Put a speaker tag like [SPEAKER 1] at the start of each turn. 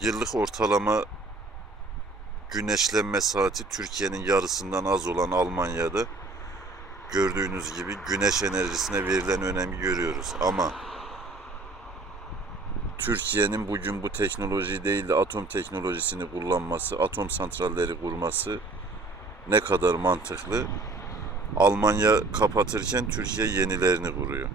[SPEAKER 1] Yıllık ortalama güneşlenme saati Türkiye'nin yarısından az olan Almanya'da gördüğünüz gibi güneş enerjisine verilen önemi görüyoruz. Ama Türkiye'nin bugün bu teknoloji değil de atom teknolojisini kullanması, atom santralleri kurması ne kadar mantıklı. Almanya kapatırken Türkiye yenilerini kuruyor.